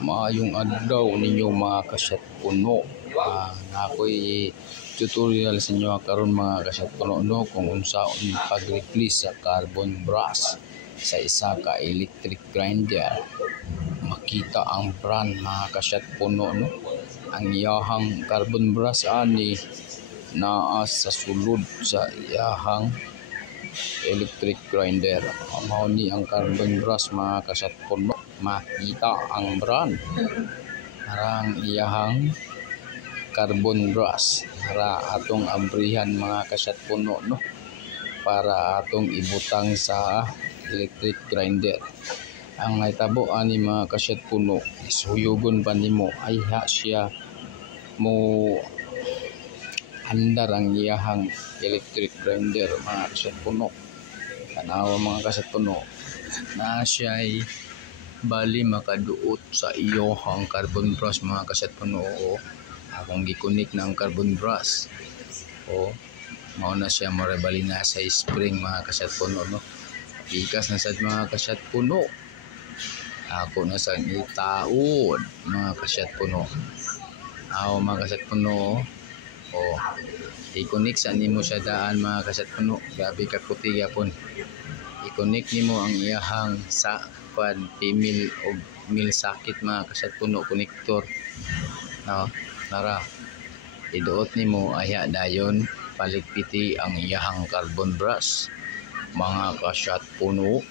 Maayong adlaw ninyo mga kasyat puno. Ako'y tutorial sa inyo karon mga kasyat puno no, kung unsaon pag-replace sa carbon brush sa isa ka electric grinder. Makita ang brand mga kasyat puno no. Ang iyahang carbon brush ani naa sa sulod sa iyahang electric grinder. Mao ni ang carbon brush mga kasyat puno. Makita ang brand harang iyahang carbon brush para atong abrihan mga kasyat puno no, para atong ibutang sa electric grinder. Ang naitabo ani mga kasyat puno, isuyugon pa nimo ayha siya mo andar ang iyahang electric grinder mga kasyat puno. Tanawa mga kasyat puno na siya ay bali makaduot sa iyahang carbon brush mga kasyat puno. Akong gikunik na ang carbon brush mao na siya morebali na sa spring mga kasyat puno no. Ikas na sad mga kasyat puno. Ako na sa itaod mga kasyat puno. Mga kasyat puno i-connect sa nimo siya daan mga kasyat puno. Grabe ka puti yapon. I-connect nimo ang iyahang sa female o male socket mga kasyat puno connector. Nara iduot nimo aya dayon paligpiti ang iyahang carbon brush mga kasyat puno.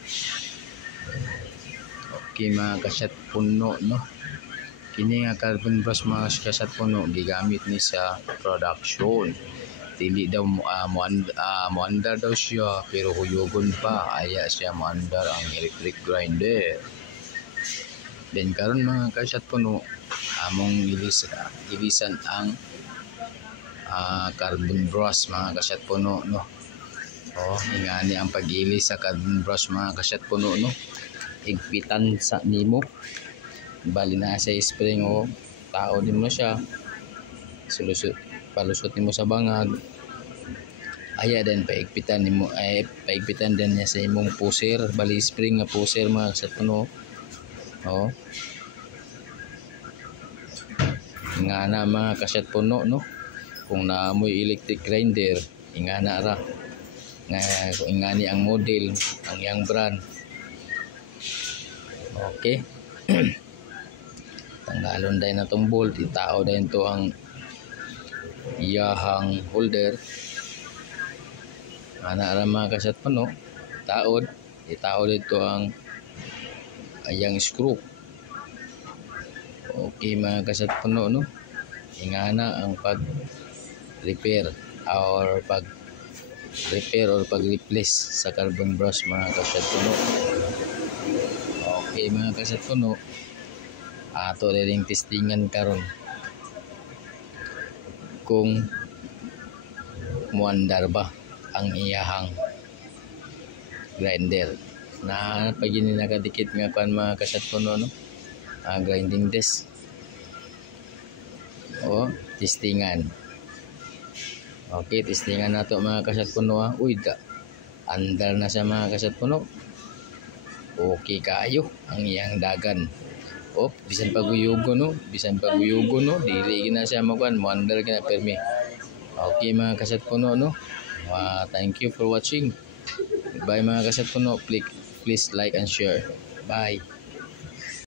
Okay mga kasyat puno no. Kini nga carbon brush mga kasyat puno gigamit ni sa production. Dili daw moandar daw siya pero huyugon pa aya siya moandar ang electric grinder. Then karon mga kasyat puno among ilisan ang carbon brush mga kasyat puno no. Ingani ang pag-ilis sa carbon brush mga kasyat puno no. Higpitan sa nimo bali na sa spring tao din mo siya palusot nimo sa bangag aya din paigpitan nimo paigpitan din niya sa imong pusher bali spring nga pusher mga kasyat puno. Ingana mga kasyat puno no, kung naamoy electric grinder ingana ra nga kung ingani ang model ang yang brand. Okay. Tanggalon dahil na itong bolt, itao dahil ito ang iyahang holder. Mga kasyat puno, itao dito ang ayang screw. Okay mga kasyat puno no, ingana ang pag-repair or pag-replace sa carbon brush mga kasyat puno. Okay mga kasyat puno, ato rin testingan karon kung muandar ba ang iyahang grinder na pag nakadikit nga kan mga kasyat puno no, grinding disc testingan. Okay, testingan nato mga kasyat puno andar na siya mga kasyat puno. Okay kayo ang iyang dagan. Bisan paguyugo no, dili na siya moandar kina permi. Okay mga kasyat puno no. Thank you for watching. Bye mga kasyat puno. Please like and share. Bye.